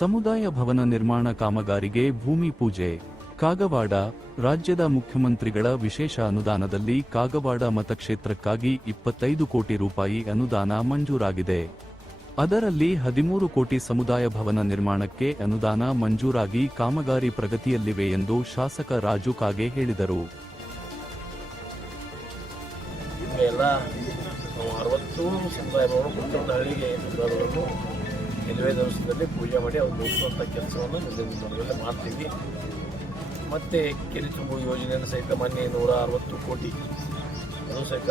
ಸಮುದಾಯ ಭವನ ನಿರ್ಮಾಣ ಕಾಮಗಾರಿಗೆ ಭೂಮಿ ಪೂಜೆ. ಕಾಗವಾಡ. ರಾಜ್ಯದ ಮುಖ್ಯಮಂತ್ರಿಗಳ ವಿಶೇಷ ಅನುದಾನದಲ್ಲಿ ಕಾಗವಾಡ ಮತಕ್ಷೇತ್ರಕ್ಕಾಗಿ 25 ಕೋಟಿ ರೂಪಾಯಿ ಅನುದಾನ ಮಂಜೂರಾಗಿದೆ. ಅದರಲ್ಲಿ 13 ಕೋಟಿ ಸಮುದಾಯ ಭವನ ನಿರ್ಮಾಣಕ್ಕೆ ಅನುದಾನ ಮಂಜೂರಾಗಿ ಕಾಮಗಾರಿ ಪ್ರಗತಿಯಲ್ಲಿವೆ ಎಂದು ಶಾಸಕ ರಾಜು ಕಾಗೆ ಹೇಳಿದರು. 60 ಸಮುದಾಯ ಭವನ ಪ್ರತಿಯೊಂದು ಹಳ್ಳಿಗೆ ಕೆಲವೇ ದಿವಸದಲ್ಲಿ ಪೂಜೆ ಮಾಡಿ ಅವ್ರು ಮುಗಿಸುವಂಥ ಕೆಲಸವನ್ನು ಮುಂದೆ ಮಾಡ್ತೀವಿ. ಮತ್ತು ಕೆರೆ ತುಂಬು ಯೋಜನೆಯನ್ನು ಸಹಿತ ಮೊನ್ನೆ 160 ಕೋಟಿ ಅದು ಸಹಿತ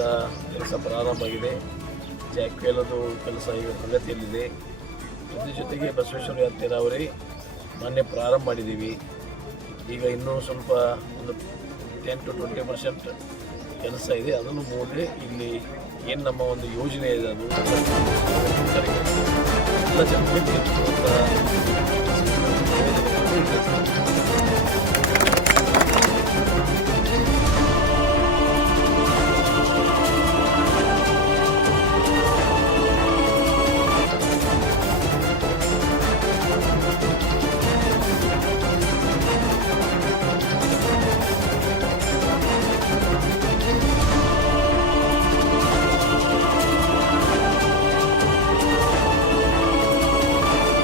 ಕೆಲಸ ಪ್ರಾರಂಭ ಆಗಿದೆ. ಜಾಕ್ವೇಲದು ಕೆಲಸ ಈಗ ಪ್ರಗತಿಯಲ್ಲಿದೆ. ಇದ್ರ ಜೊತೆಗೆ ಬಸವೇಶ್ವರ ಯಾತ್ರೆರಾವರಿ ಮೊನ್ನೆ ಪ್ರಾರಂಭ ಮಾಡಿದ್ದೀವಿ. ಈಗ ಇನ್ನೂ ಸ್ವಲ್ಪ ಒಂದು 10 to 20% ಕೆಲಸ ಇದೆ. ಅದನ್ನು ಮೂಡಿ ಇಲ್ಲಿ ಏನು ನಮ್ಮ ಒಂದು ಯೋಜನೆ ಇದೆ ಅದು ಎಲ್ಲ ಜನರಿಗೆ